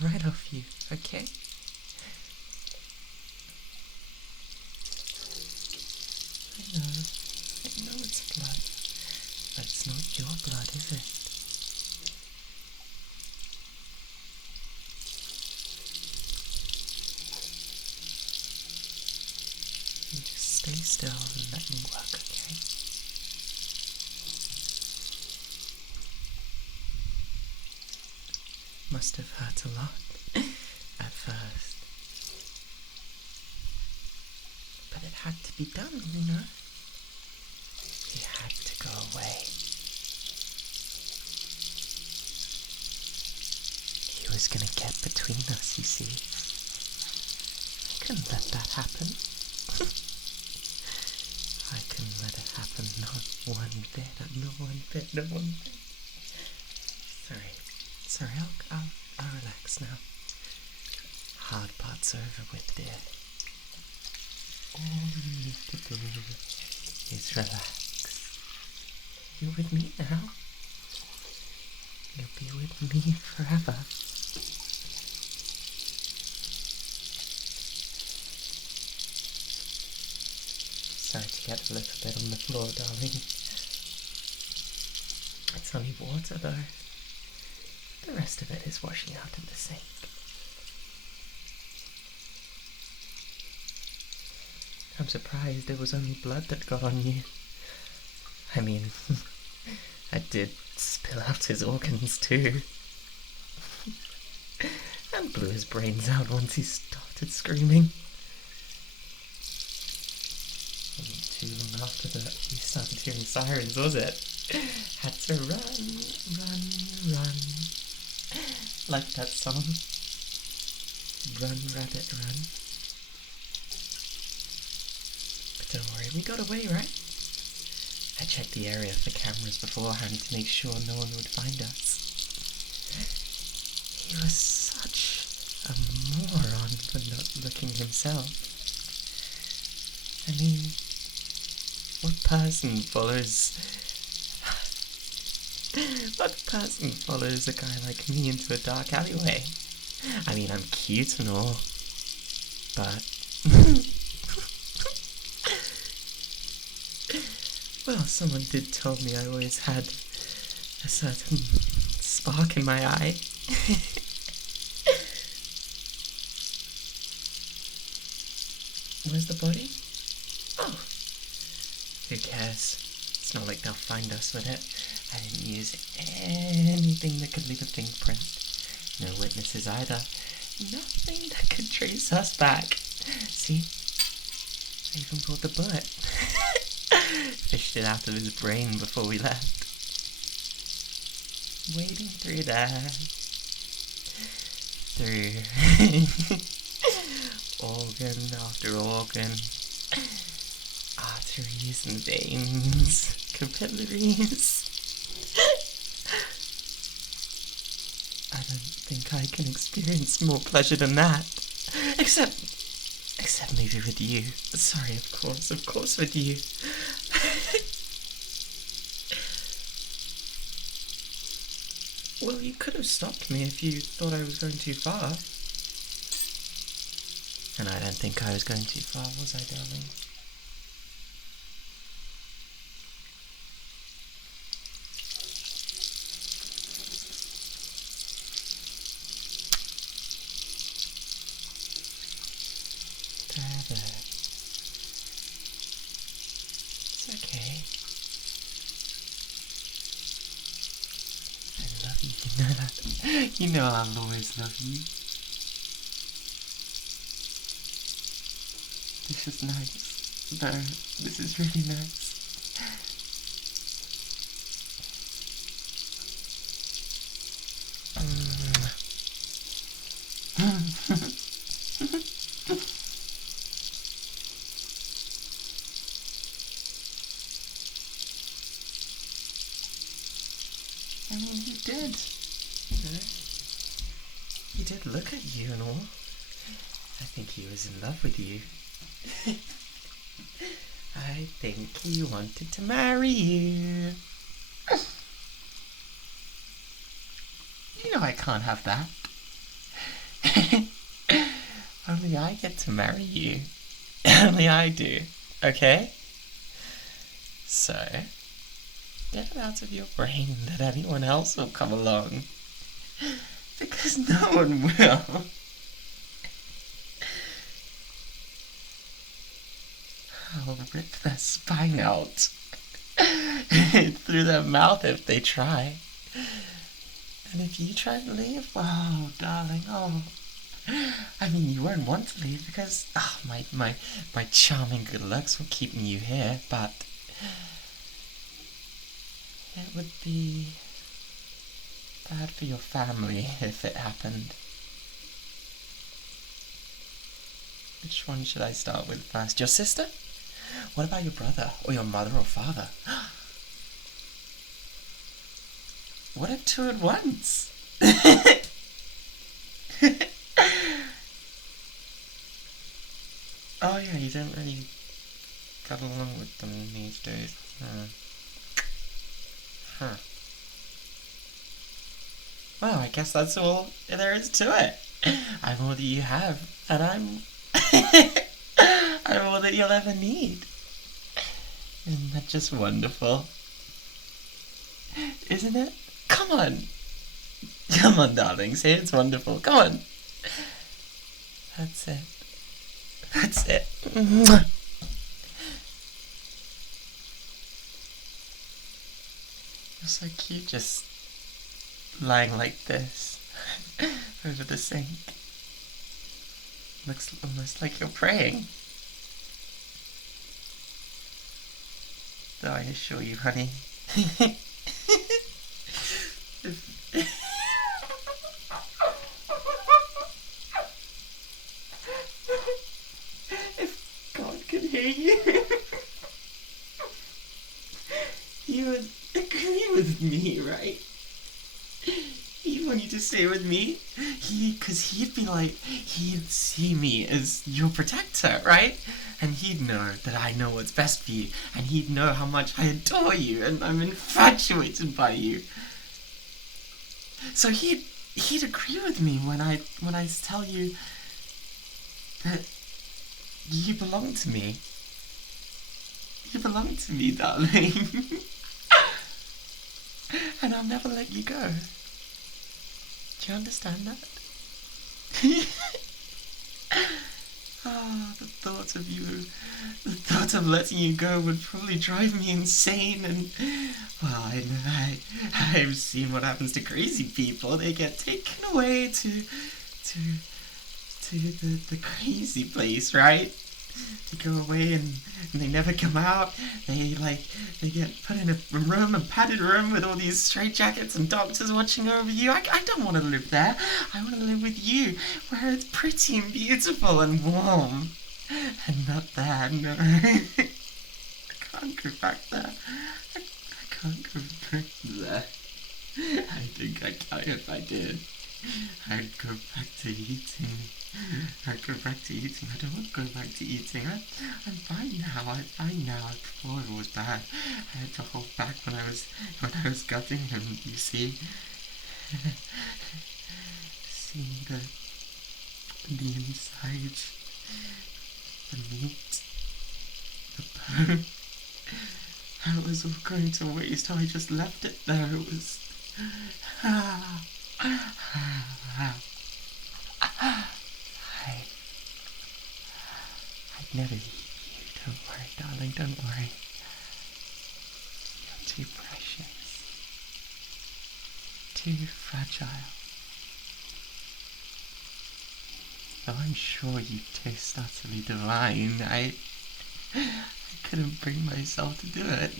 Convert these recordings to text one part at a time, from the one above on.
right off you, okay? I know it's blood, but it's not your blood, is it? You just stay still and let me work, okay? Must have hurt a lot at first. But it had to be done, you know? He had to go away. He was gonna get between us, you see. I couldn't let that happen. I couldn't let it happen, not one bit, not one bit, not one bit. Sorry, I'll relax now. Hard part's over with, dear. All you need to do is relax. You're with me now. You'll be with me forever. Sorry to get a little bit on the floor, darling. It's only water, though. The rest of it is washing out in the sink. I'm surprised it was only blood that got on you. I mean, I did spill out his organs too. And blew his brains out once he started screaming. Wasn't too long after that he started hearing sirens, was it? Had to run. Like that song. Run, rabbit, run. But don't worry, we got away, right? I checked the area for cameras beforehand to make sure no one would find us. He was such a moron for not looking himself. I mean, what person follows a guy like me into a dark alleyway? I mean, I'm cute and all, but... Well, someone did tell me I always had a certain spark in my eye. Where's the body? Oh, who cares? It's not like they'll find us with it. I didn't use anything that could leave a fingerprint. No witnesses either. Nothing that could trace us back. See? I even brought the bullet. Fished it out of his brain before we left. Wading through there. Through organ after organ. Arteries and veins. Capillaries. I don't think I can experience more pleasure than that. Except maybe with you. Sorry, of course with you. Well, you could have stopped me if you thought I was going too far. And I don't think I was going too far, was I, darling? There. It's okay. I love you, you know that. You know I'll always love you. This is nice. No, this is really nice. I mean, he did. You know, he did look at you and all. I think he was in love with you. I think he wanted to marry you. You know I can't have that. Only I get to marry you. Only I do. Okay? So, get it out of your brain that anyone else will come along. Because no one will. I'll rip their spine out through their mouth if they try. And if you try to leave, oh, darling, oh. I mean, you won't want to leave because my charming good looks will keep you here, but it would be bad for your family if it happened. Which one should I start with first? Your sister? What about your brother? Or your mother or father? What if two at once? Oh yeah, you don't really get along with them these days. Huh. Well, I guess that's all there is to it. I'm all that you have, and I'm all that you'll ever need. Isn't that just wonderful? Isn't it? Come on! Come on, darling, say it's wonderful. Come on! That's it. That's it. Mwah. You're so cute, just lying like this over the sink. Looks almost like you're praying. Though I assure you, honey. If God could hear you, he would agree with me, right? He'd want you to stay with me. Because he'd be like, he'd see me as your protector, right? And he'd know that I know what's best for you. And he'd know how much I adore you and I'm infatuated by you. So he'd agree with me when I tell you that you belong to me. You belong to me, darling. And I'll never let you go. Do you understand that? The thought of letting you go would probably drive me insane, and well, I've seen what happens to crazy people. They get taken away to the crazy place, right? They go away and they never come out. They get put in a room, a padded room with all these straitjackets and doctors watching over you. I don't want to live there. I want to live with you, where it's pretty and beautiful and warm. And not there, no. I can't go back there. I can't go back there. I think I'd die if I did. I'd go back to eating. I'd go back to eating. I don't want to go back to eating. I'm fine now. I'm fine now. Before it was bad. I had to hold back when I was gutting him, you see. Seeing the inside, the meat, the bone, how it was all going to waste, how I just left it there. It was I'd never leave you. Don't worry, darling, don't worry. You're too precious. Too fragile. Though I'm sure you taste utterly divine, I couldn't bring myself to do it.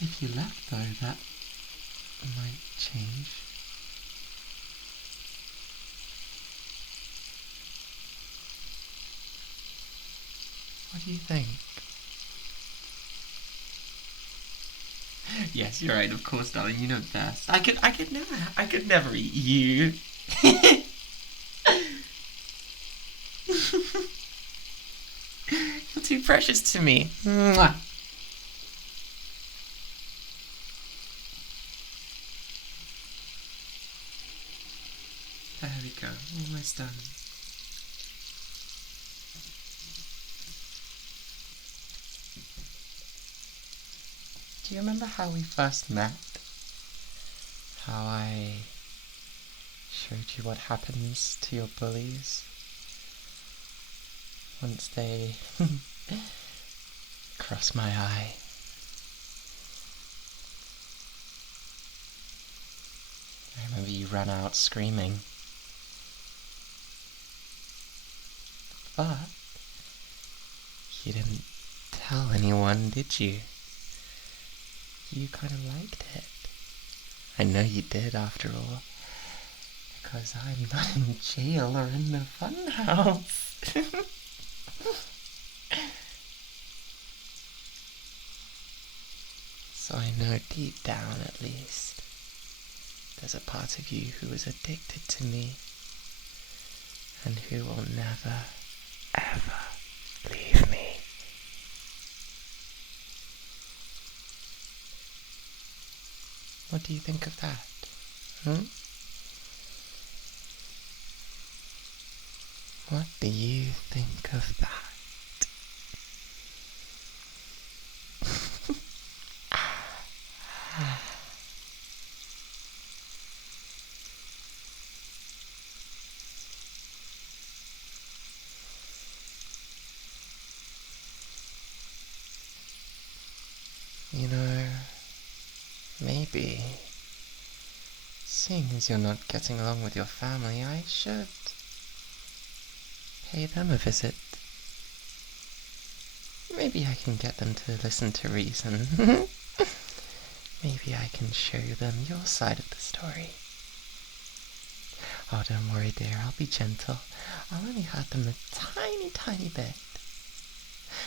If you left, though, that might change. What do you think? Yes, you're right, of course, darling, you know best. I could never eat you. You're too precious to me. Mwah. There we go, almost done. Do you remember how we first met? How I showed you what happens to your bullies once they cross my eye? I remember you ran out screaming. But you didn't tell anyone, did you? You kind of liked it. I know you did, after all. Because I'm not in jail or in the funhouse. So I know deep down, at least, there's a part of you who is addicted to me and who will never, ever leave me. What do you think of that? What do you think of that? You know, maybe, seeing as you're not getting along with your family, I should pay them a visit. Maybe I can get them to listen to reason. Maybe I can show them your side of the story. Oh, don't worry, dear, I'll be gentle. I'll only hurt them a tiny, tiny bit.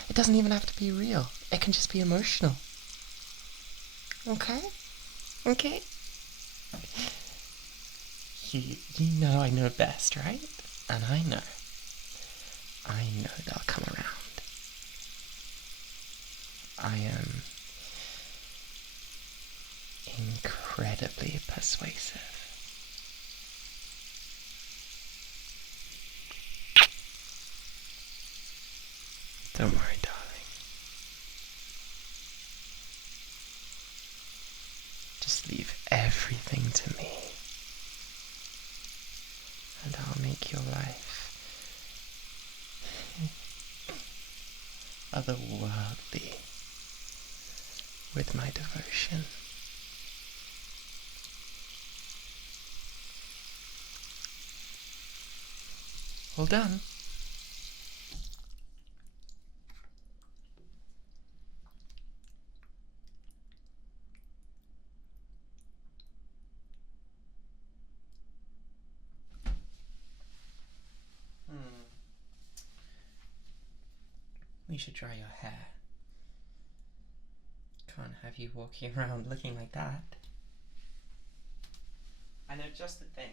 It doesn't even have to be real. It can just be emotional. Okay? Okay? You know I know best, right? And I know they'll come around. I am incredibly persuasive. Don't worry, darling. Just leave everything to me, and I'll make your life otherworldly with my devotion. All done. We should dry your hair. Can't have you walking around looking like that. I know just the thing.